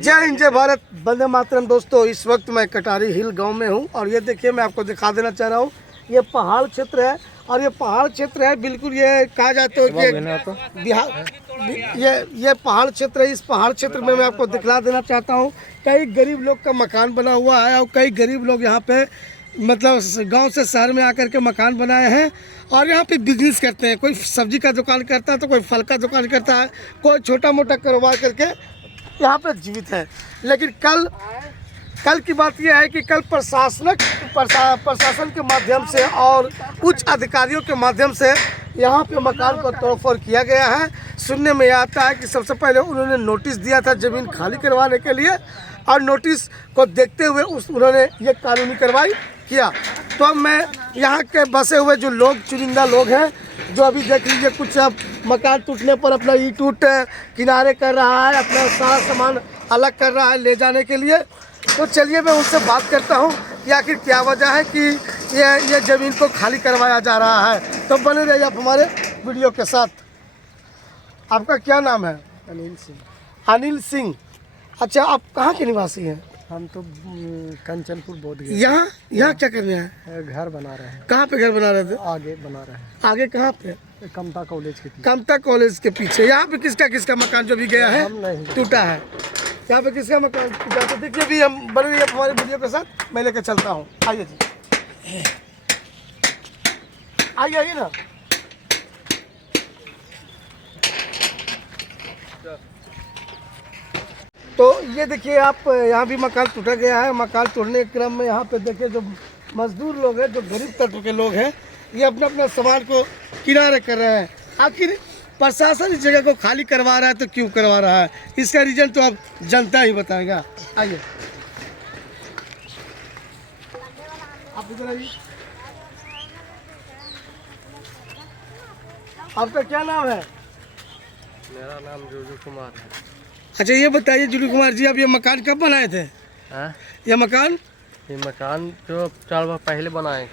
जय हिंद जय भारत, वंदे मातरम। दोस्तों, इस वक्त मैं कटारी हिल गांव में हूं और ये देखिए, मैं आपको दिखा देना चाह रहा हूं, ये पहाड़ क्षेत्र है और ये पहाड़ क्षेत्र है बिल्कुल, ये कहा जाता है कि बिहार, ये पहाड़ क्षेत्र है। इस पहाड़ क्षेत्र में मैं आपको दिखला देना चाहता हूँ, कई गरीब लोग का मकान बना हुआ है और कई गरीब लोग यहाँ पे मतलब गांव से शहर में आकर के मकान बनाए हैं और यहाँ पे बिजनेस करते हैं। कोई सब्जी का दुकान करता है तो कोई फल का दुकान करता है, कोई छोटा मोटा कारोबार करके यहाँ पे जीवित है। लेकिन कल की बात यह है कि कल प्रशासन के माध्यम से और उच्च अधिकारियों के माध्यम से यहाँ पे मकान को तोड़फोड़ किया गया है। सुनने में आता है कि सबसे पहले उन्होंने नोटिस दिया था ज़मीन खाली करवाने के लिए और नोटिस को देखते हुए उन्होंने ये कानूनी कार्रवाई किया। तो अब मैं यहाँ के बसे हुए जो लोग, चुनिंदा लोग हैं, जो अभी देख लीजिए कुछ अब मकान टूटने पर अपना ईंट उट किनारे कर रहा है, अपना सारा सामान अलग कर रहा है ले जाने के लिए। तो चलिए मैं उनसे बात करता हूँ कि आखिर क्या वजह है कि ये ज़मीन को खाली करवाया जा रहा है। तो बने रहिए आप हमारे वीडियो के साथ। आपका क्या नाम है? अनिल सिंह। अनिल सिंह, अच्छा, आप कहाँ के निवासी हैं? हम तो कंचनपुर बोध गए। यहाँ क्या करने हैं? घर बना रहे हैं। कहाँ पे घर बना रहे थे? आगे बना रहे हैं। आगे कहाँ पे? कमता कॉलेज के पीछे। कमता कॉलेज के पीछे। यहाँ पे किसका मकान जो भी गया है टूटा है? यहाँ पे किसका मकान टूटा? तो देखिए, अभी हम बने रहिए हमारे वीडियो के साथ, मैं लेकर चलता हूँ। आइए जी, आइए ना। तो ये देखिए आप, यहाँ भी मकान टूटा गया है। मकान तोड़ने के क्रम में यहाँ पे देखिए जो मजदूर लोग हैं, जो गरीब तत्व के लोग हैं, ये अपना सामान को किनारे कर रहे हैं। आखिर प्रशासन इस जगह को खाली करवा रहा है तो क्यों करवा रहा है? इसका रीजन तो अब जनता ही बताएगा। आइए, आप इधर आइए। आपका क्या नाम है? मेरा नाम जोजू कुमार है। अच्छा, ये बताइए जुलू कुमार जी, आप ये मकान कब बनाए थे? ये मकान तो 4 बार पहले बनाए थे।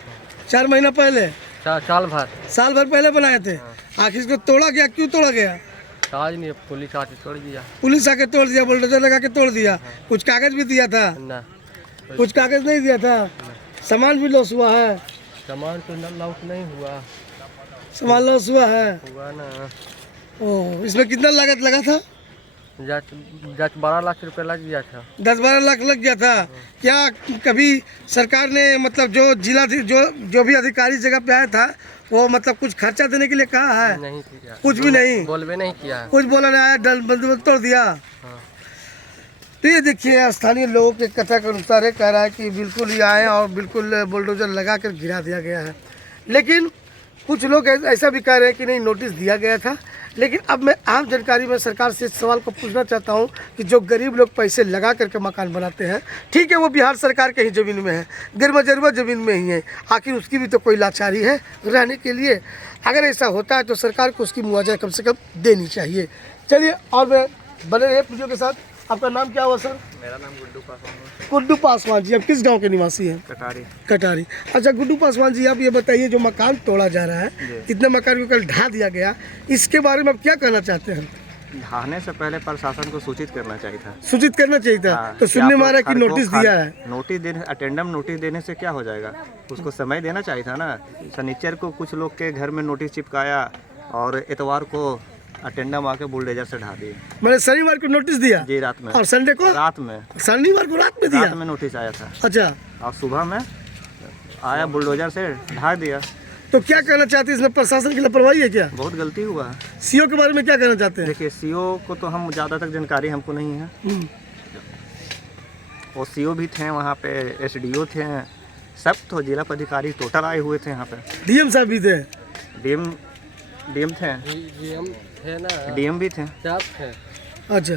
4 महीना पहले? साल भर पहले बनाए थे। आखिर इसको तोड़ा गया, क्यों तोड़ा गया? आज नहीं, पुलिस आके तोड़ दिया। पुलिस आके तोड़ दिया, बुलडोजर लगा के तोड़ दिया। कुछ कागज भी दिया था? ना, कुछ कागज नहीं दिया था। सामान भी लॉस हुआ है? सामान तो लॉस नहीं हुआ। सामान लॉस हुआ है? हुआ ना। ओह, इसमें कितना लागत लगा था? 12 लाख रुपए लग गया था। 10-12 लाख लग गया था। क्या कभी सरकार ने मतलब जो जिला जो भी अधिकारी जगह पे आया था, वो मतलब कुछ खर्चा देने के लिए कहा है? नहीं किया, कुछ भी नहीं बोलबे नहीं किया। कुछ बोला नहीं, आया डल बंदूक तोड़ दिया। हाँ। तो ये देखिए, स्थानीय लोगों के कथा के अनुसार ये कह रहा है कि बिल्कुल ही आए और बिल्कुल बुलडोजर लगा कर गिरा दिया गया है। लेकिन कुछ लोग ऐसा भी कह रहे हैं कि नहीं, नोटिस दिया गया था। लेकिन अब मैं आम जानकारी में सरकार से इस सवाल को पूछना चाहता हूं कि जो गरीब लोग पैसे लगा करके मकान बनाते हैं, ठीक है, वो बिहार सरकार के ही ज़मीन में है, गिरमजरुआ ज़मीन में ही है, आखिर उसकी भी तो कोई लाचारी है रहने के लिए। अगर ऐसा होता है तो सरकार को उसकी मुआवजा कम से कम देनी चाहिए। चलिए, और मैं बने रहे वीडियो के साथ। आपका नाम क्या हुआ सर? मेरा नाम गुड्डू पासवान है। गुड्डू पासवान जी, आप किस गांव के निवासी हैं? कटारी। अच्छा गुड्डू पासवान जी, आप ये बताइए, जो मकान तोड़ा जा रहा है, कितने मकान को कल ढा दिया गया, इसके बारे में आप क्या कहना चाहते हैं? ढहाने से पहले प्रशासन को सूचित करना चाहिए था। सूचित करना चाहिए था। हाँ, तो सुनने में आ रहा है कि नोटिस दिया है। नोटिस देने, अटेंडम नोटिस देने से क्या हो जाएगा? उसको समय देना चाहिए था ना। शनिचर को कुछ लोग के घर में नोटिस चिपकाया और इतवार को अटेंडम आके बुलडोजर से ढा दिए। मैंने शनिवार को नोटिस दिया जी, रात में। और संडे को रात में? शनिवार को रात में दिया? रात में नोटिस आया था। अच्छा, और सुबह में आया, बुलडोजर से ढा दिया। तो क्या कहना चाहते हैं, इसमें प्रशासन की लापरवाही है क्या? बहुत गलती हुआ है। सीओ के बारे में क्या कहना चाहते हैं? देखिए, सीओ को तो हम ज़्यादा तक जानकारी हमको नहीं है। वो सीओ भी थे वहाँ पे, एसडीओ थे, सब तो जिला पदाधिकारी टोटल आए हुए थे यहाँ पे। डीएम साहब भी थे? डीएम थे, डीएम भी थे। अच्छा,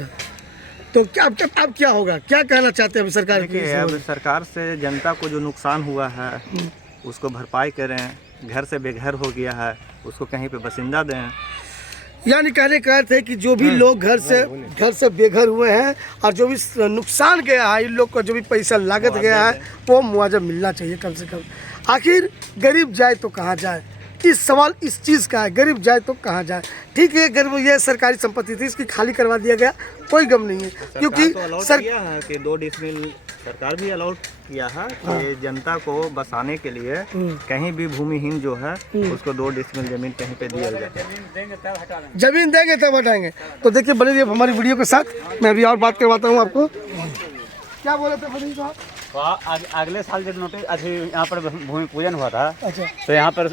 तो क्या अब क्या होगा, क्या कहना चाहते हैं सरकार की? अब सरकार से जनता को जो नुकसान हुआ है उसको भरपाई करें। घर से बेघर हो गया है, उसको कहीं पे बसिंदा दें। यानी कहने का अर्थ है कि जो भी लोग घर से बेघर हुए हैं और जो भी नुकसान गया है, इन लोग को जो भी पैसा लागत गया है, वो मुआवजा मिलना चाहिए कम से कम। आखिर गरीब जाए तो कहाँ जाए? इस सवाल इस चीज़ का है, गरीब जाए तो कहाँ जाए। ठीक है, गरीब ये सरकारी संपत्ति थी, इसकी खाली करवा दिया गया, कोई गम नहीं है, क्योंकि किया है कि 2 डिसमिल सरकार भी अलाउड किया है कि जनता को बसाने के लिए कहीं भी भूमिहीन जो है उसको 2 डिसमिल जमीन कहीं पे दिया जाए। जमीन देंगे तब हटाएंगे। तो देखिए बने रहिए हमारी वीडियो के साथ, मैं अभी और बात करवाता हूँ आपको। क्या बोले थे फरीद साहब? अगले साल जब नोटिस यहाँ पर भूमि पूजन हुआ था, अच्छा, तो यहाँ पर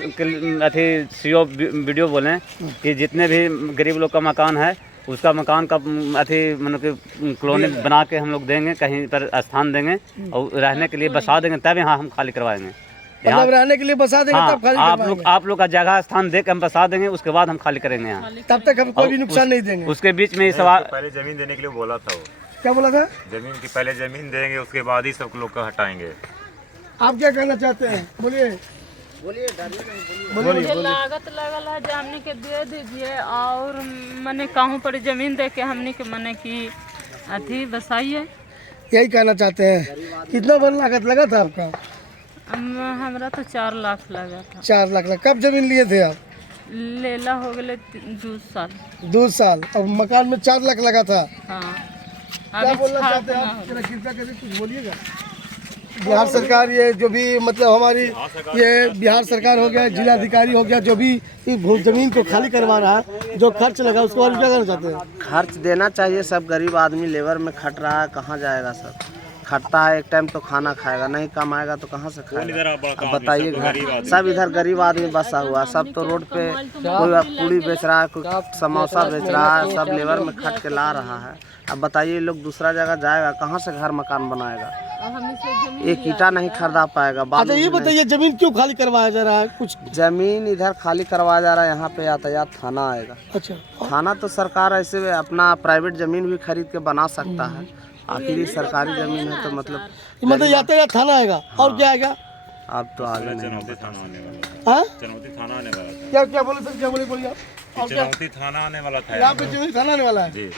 सीओ वीडियो बोले कि जितने भी गरीब लोग का मकान है उसका मकान का मतलब कि कॉलोनी बना के हम लोग देंगे, कहीं पर स्थान देंगे और रहने के लिए बसा देंगे, तब यहाँ हम खाली करवाएंगे। मतलब रहने के लिए बसा देंगे हाँ, तब खाली करवाएंगे। आप लोग का जगह स्थान दे के हम बसा देंगे, उसके बाद हम खाली करेंगे यहाँ। तब तक हम कोई भी नुकसान नहीं देंगे। उसके बीच में सवाल, पहले जमीन देने के लिए बोला था वो। क्या बोला था? जमीन की पहले जमीन देंगे, उसके बाद ही सब लोग का हटाएंगे। आप क्या कहना चाहते हैं? बोलिए। मुझे लागत लगल है हमने के दे दीजिए, और मने कहूँ पर जमीन दे के हमने के मने की अथी बसाइए। यही कहना चाहते हैं। कितना बड़ा लागत लगा था आपका? हमरा तो 4 लाख लगा था। 4 लाख लगा। कब जमीन लिए थे आप? लेला हो गए 2 साल। 2 साल। और मकान में 4 लाख लगा था। हाँ, क्या बोलना चाहते हैं आप? जरा कृपया करके कुछ बोलिएगा। बिहार सरकार, ये जो भी मतलब हमारी ये बिहार सरकार हो गया, जिलाधिकारी हो गया, जो भी जमीन को खाली करवा रहा है, जो खर्च लगा उसके बारे में क्या कहना चाहते हैं? खर्च देना चाहिए। सब गरीब आदमी लेबर में खट रहा है, कहाँ जाएगा? सब खटता है, एक टाइम तो खाना खाएगा, नहीं कमाएगा तो कहाँ से खाएगा? अब बताइए, घर सब इधर गरीब आदमी बसा हुआ, सब तो रोड पे कोई पूड़ी बेच रहा है, कोई समोसा बेच रहा है, सब लेबर में खट के ला रहा है। अब बताइए लोग दूसरा जगह जाएगा, कहाँ से घर मकान बनाएगा? एक ईटा नहीं खरीदा पाएगा। अच्छा ये बताइए, जमीन क्यों खाली करवाया जा रहा है? कुछ जमीन इधर खाली करवाया जा रहा है, यहाँ पे यातायात थाना आएगा। अच्छा, थाना तो सरकार ऐसे अपना प्राइवेट जमीन भी खरीद के बना सकता है, आखिर सरकारी जमीन है तो मतलब यातायात थाना आएगा। और क्या आएगा? अब तो आगे नहीं। चुनौती थाना आने वाला हाँ? चुनौती थाना आने वाला था। क्या बोले सर? क्या बोलिए आप? और क्या? चुनौती थाना आने वाला था यहाँ पे चुनौती थाना आने वाला है जी।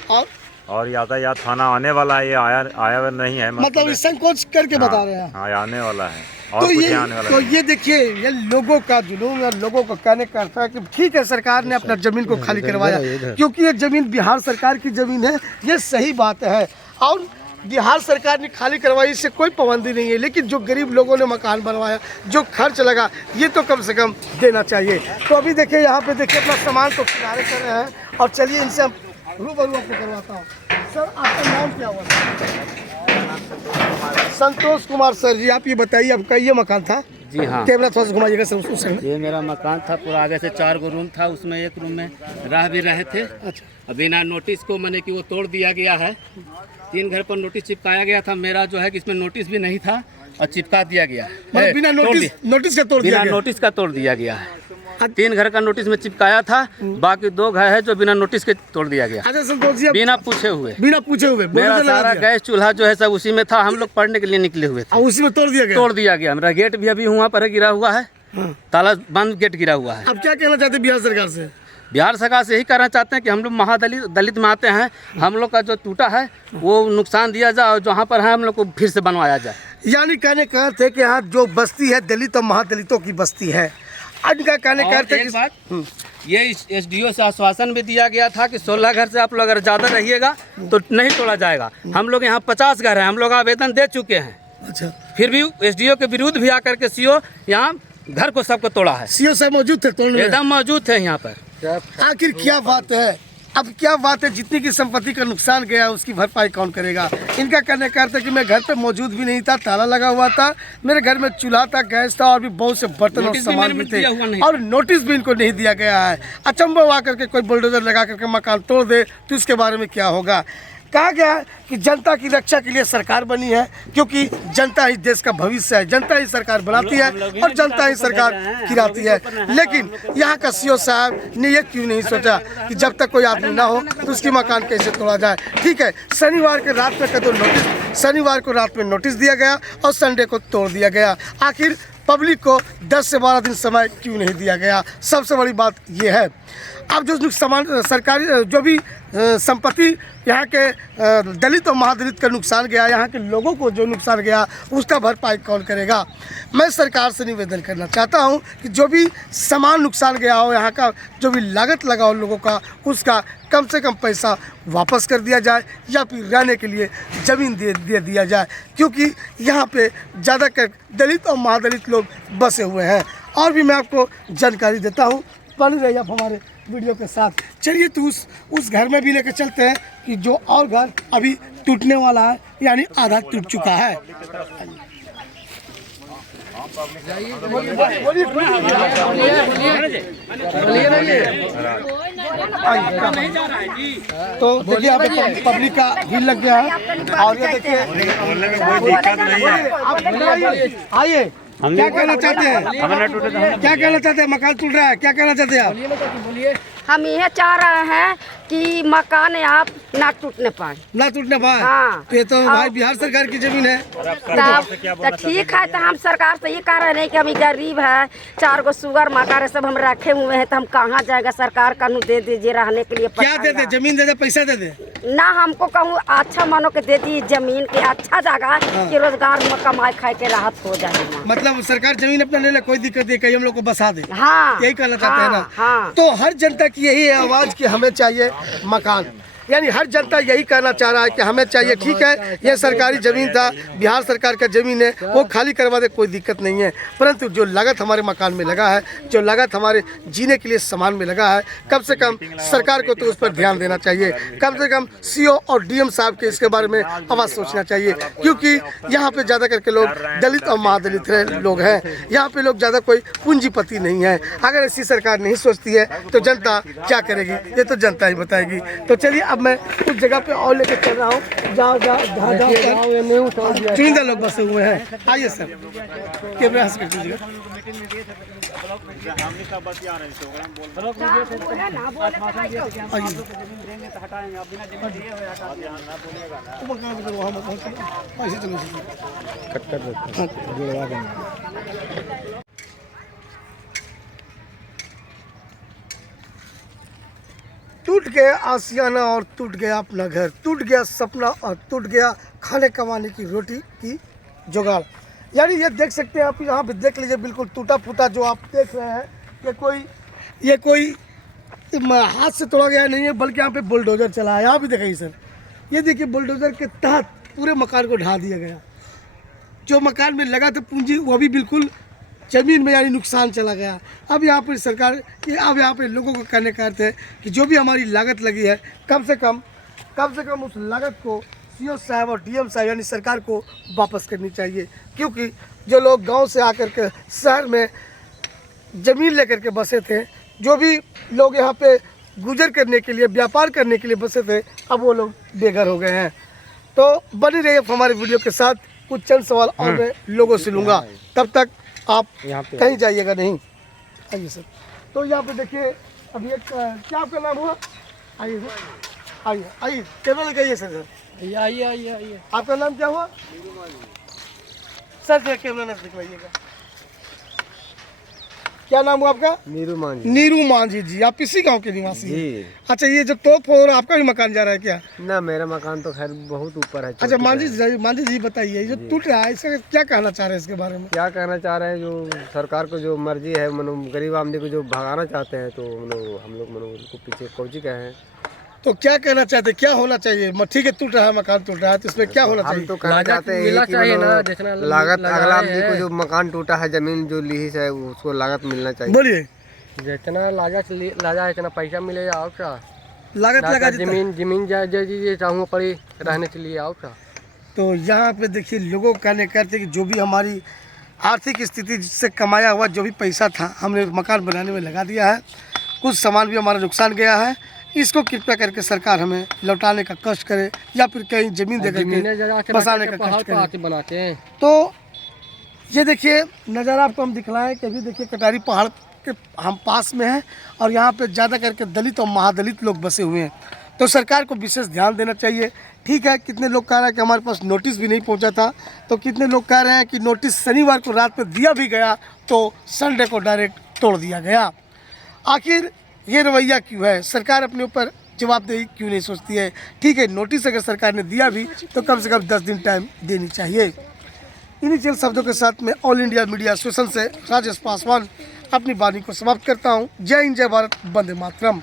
और यातायात थाना आने वाला है, ये आया नहीं है, मतलब इस संकोच करके बता रहे हैं। हाँ, आने वाला है और तो कुछ ये आने वाला तो नहीं। ये देखिए, ये लोगों का जुनून और लोगों को कहने का अर्थ है कि ठीक है सरकार ने अपना जमीन को खाली करवाया, क्योंकि ये जमीन बिहार सरकार की जमीन है, ये सही बात है। और बिहार सरकार ने खाली करवाई, इससे कोई पाबंदी नहीं है, लेकिन जो गरीब लोगों ने मकान बनवाया, जो खर्च लगा, ये तो कम से कम देना चाहिए। तो अभी देखिए यहाँ पे देखिए अपना सामान को किनारे कर रहे हैं, और चलिए इनसे हम रूबरू आपको करवाता हूँ। सर आपका नाम क्या हुआ? संतोष कुमार। सर जी आप ये बताइए, आपका ये मकान था? जी हाँ, कैमरा थोड़ा सा घुमाइएगा सर उस साइड में। ये मेरा मकान था, पूरा आगे से 4 गो रूम था, उसमें एक रूम में रह भी रहे थे। अच्छा, बिना नोटिस को मैंने कि वो तोड़ दिया गया है। 3 घर पर नोटिस चिपकाया गया था, मेरा जो है कि इसमें नोटिस भी नहीं था और चिपका दिया गया। मतलब बिना नोटिस का तोड़ दिया बिना गया? नोटिस का तोड़ दिया गया है। 3 घर का नोटिस में चिपकाया था, बाकी 2 घर है जो बिना नोटिस के तोड़ दिया गया, अच्छा संतोष जी, बिना पूछे हुए। बिना पूछे हुए मेरा सारा गैस चूल्हा जो है सब उसी में था, हम लोग पढ़ने के लिए निकले हुए थे, उसी में तोड़ दिया गया? तोड़ दिया गया। मेरा गेट भी अभी वहाँ पर गिरा हुआ है, ताला बंद गेट गिरा हुआ है। अब क्या कहना चाहते हैं बिहार सरकार से? बिहार सरकार से यही कहना चाहते हैं कि हम लोग दलित में आते हैं, हम लोग का जो टूटा है वो नुकसान दिया जाए, और जहाँ पर है हम लोग को फिर से बनवाया जाए। यानी कहने का अर्थ है कि यहाँ जो बस्ती है दलित और महादलितों की बस्ती है। इनका कहने का अर्थ है एक बात, ये एसडीओ से आश्वासन भी दिया गया था कि 16 घर से आप लोग अगर ज़्यादा रहिएगा तो नहीं तोड़ा जाएगा। हम लोग यहाँ 50 घर हैं, हम लोग आवेदन दे चुके हैं। अच्छा, फिर भी एसडीओ के विरुद्ध भी आकर के सीओ यहाँ घर को सबको तोड़ा है। सीओ साहब मौजूद थे तोड़ने में? एकदम मौजूद थे यहाँ पर। आखिर क्या बात है? अब क्या बात है, जितनी की संपत्ति का नुकसान गया उसकी भरपाई कौन करेगा? इनका कहने का अर्थ है कि मैं घर पे मौजूद भी नहीं था, ताला लगा हुआ था, मेरे घर में चूल्हा था, गैस था, और भी बहुत से बर्तन और सामान भी थे, और नोटिस भी इनको नहीं दिया गया है। अचंभव आकर के कोई बुलडोजर लगा करके मकान तोड़ दे तो इसके बारे में क्या होगा? कहा गया है कि जनता की रक्षा के लिए सरकार बनी है, क्योंकि जनता ही देश का भविष्य है, जनता ही सरकार बनाती है और जनता ही सरकार गिराती है। लेकिन यहाँ का सीओ साहब ने ये क्यों नहीं सोचा कि जब तक कोई आदमी ना हो तो उसकी मकान कैसे तोड़ा जाए? ठीक है, शनिवार के रात में शनिवार को रात में नोटिस दिया गया और संडे को तोड़ दिया गया। आखिर पब्लिक को 10 से 12 दिन समय क्यों नहीं दिया गया? सबसे बड़ी बात ये है। अब जो सामान सरकारी जो भी संपत्ति यहाँ के दलित और महादलित का नुकसान गया, यहाँ के लोगों को जो नुकसान गया उसका भरपाई कौन करेगा? मैं सरकार से निवेदन करना चाहता हूँ कि जो भी सामान नुकसान गया हो, यहाँ का जो भी लागत लगा हो लोगों का, उसका कम से कम पैसा वापस कर दिया जाए या फिर रहने के लिए ज़मीन दे दिया जाए, क्योंकि यहाँ पे ज़्यादातर दलित और महादलित लोग बसे हुए हैं। और भी मैं आपको जानकारी देता हूँ, बने रहिए आप हमारे वीडियो के साथ। चलिए तो उस घर में भी लेकर चलते हैं कि जो और घर अभी टूटने वाला है, यानी आधा टूट चुका है। तो देखिए यहाँ पे पब्लिक का भीड़ लग गया है। और ये देखिए, आइए, क्या कहना चाहते हैं? क्या कहना चाहते हैं? मकान टूट रहा है, क्या कहना चाहते हैं आप? हम यह चाह रहे हैं कि मकान आप ना टूटने पाए। ना टूटने पाए? हाँ। तो ये तो भाई बिहार सरकार की जमीन है। तो ठीक है, तो हम सरकार से ये कह रहे हैं कि हम गरीब है, 4 गो सुगर मकान सब हम रखे हुए हैं, तो हम कहाँ जाएगा? सरकार कानून दे दीजिए रहने के लिए। क्या दे दे? जमीन दे दे, पैसा दे दे? ना, हमको कहूँ अच्छा मानो के दे दी जमीन के, अच्छा जगह कि रोजगार में कमाई खाए के राहत हो जाए। मतलब सरकार जमीन अपना ले ले, कोई दिक्कत नहीं, कहीं हम लोग को बसा दे। हाँ, यही कहना चाहते हैं ना? हाँ। तो हर जनता की यही है आवाज कि हमें चाहिए मकान, यानी हर जनता यही कहना चाह रहा है कि हमें चाहिए। ठीक है, ये सरकारी ज़मीन था, बिहार सरकार का ज़मीन है, वो खाली करवा दे, कोई दिक्कत नहीं है, परंतु जो लागत हमारे मकान में लगा है, जो लागत हमारे जीने के लिए सामान में लगा है, कम से कम सरकार को तो उस पर ध्यान देना चाहिए। कम से कम CO और DM साहब के इसके बारे में आवाज़ सोचना चाहिए, क्योंकि यहाँ पे ज़्यादा करके लोग दलित और महादलित लोग हैं। यहाँ पे लोग ज़्यादा कोई पूंजीपति नहीं है। अगर ऐसी सरकार नहीं सोचती है तो जनता क्या करेगी, ये तो जनता ही बताएगी। तो चलिए अब मैं उस जगह पे और लेके चल रहा हूँ जहाँ चुनिंदा लोग बसे हुए हैं। आइए सर, कैमरा हंस कर दीजिए। टूट गया आशियाना और टूट गया अपना घर, टूट गया सपना और टूट गया खाने कमाने की रोटी की जुगाड़। यानी ये देख सकते हैं आप, यहाँ पे देख लीजिए, बिल्कुल टूटा फूटा जो आप देख रहे हैं, ये कोई हाथ से तोड़ा गया नहीं है, बल्कि यहाँ पे बुलडोजर चला है। यहाँ भी देखिए सर, ये देखिए बुलडोजर के तहत पूरे मकान को ढा दिया गया। जो मकान में लगा था पूंजी, वो भी बिल्कुल ज़मीन में यानी नुकसान चला गया। अब यहाँ पर सरकार अब यहाँ पे लोगों को कहने का अर्थ है कि जो भी हमारी लागत लगी है, कम से कम उस लागत को CO साहब और DM साहब यानी सरकार को वापस करनी चाहिए, क्योंकि जो लोग गांव से आकर के शहर में ज़मीन लेकर के बसे थे, जो भी लोग यहाँ पे गुजर करने के लिए, व्यापार करने के लिए बसे थे, अब वो लोग बेघर हो गए हैं। तो बने रहिए हमारे वीडियो के साथ, कुछ चंद सवाल और मैं लोगों से लूँगा, तब तक आप कहीं जाइएगा नहीं। आइए सर, तो यहाँ पे देखिए अभी एक, क्या आपका नाम हुआ? आइए सर, आइए कैमरा लगाइए सर। आइए, आपका नाम क्या हुआ सर? कैमरा न दिखवाइएगा। क्या नाम हुआ आपका? नीरू मांझी जी। आप इसी गांव के निवासी हैं? अच्छा, ये जो तोप हो रहा, आपका भी मकान जा रहा है क्या? ना, मेरा मकान तो खैर बहुत ऊपर है। अच्छा मांझी जी बताइए, जो टूट रहा है इसका क्या कहना चाह रहे हैं? इसके बारे में क्या कहना चाह रहे हैं? जो सरकार को जो मर्जी है, मनो गरीब आदमी को जो भगाना चाहते हैं, तो हम लोग उनको पीछे कौजी कहे हैं। तो क्या कहना चाहते हैं, क्या होना चाहिए? ठीक है, टूट रहा है, मकान टूट रहा है, तो इसमें क्या होना चाहिए? हम तो कहना चाहते हैं कि लागत अगला आदमी को जो मकान टूटा है, जमीन जो ली है, उसको लागत मिलना चाहिए। बोलिए। जितना लागत लगा इतना पैसा मिलेगा और क्या? लागत लगा जमीन जाए चाहूँ पड़ी रहने के लिए और क्या? तो यहाँ पे देखिए लोगों का कहने करते कि जो भी हमारी आर्थिक स्थिति से कमाया हुआ जो भी पैसा था, हमने मकान बनाने में लगा दिया है। कुछ सामान भी हमारा नुकसान गया है, इसको कृपया करके सरकार हमें लौटाने का कष्ट करे, या फिर कहीं जमीन दे करके बसाने का कष्ट करे। बनाते हैं। तो ये देखिए नज़ारा आपको हम दिखलाएं कि अभी देखिए कटारी पहाड़ के हम पास में हैं, और यहाँ पे ज़्यादा करके दलित और महादलित लोग बसे हुए हैं। तो सरकार को विशेष ध्यान देना चाहिए ठीक है, कितने लोग कह रहे हैं कि हमारे पास नोटिस भी नहीं पहुंचा था, तो कितने लोग कह रहे हैं कि नोटिस शनिवार को रात में दिया भी गया तो संडे को डायरेक्ट तोड़ दिया गया। आखिर ये रवैया क्यों है? सरकार अपने ऊपर जवाबदेही क्यों नहीं सोचती है? ठीक है, नोटिस अगर सरकार ने दिया भी तो कम से कम 10 दिन टाइम देनी चाहिए। इन्हीं चंद शब्दों के साथ मैं ऑल इंडिया मीडिया एसोसिएशन से राजेश पासवान अपनी वाणी को समाप्त करता हूँ। जय हिंद, जय भारत, वंदे मातरम।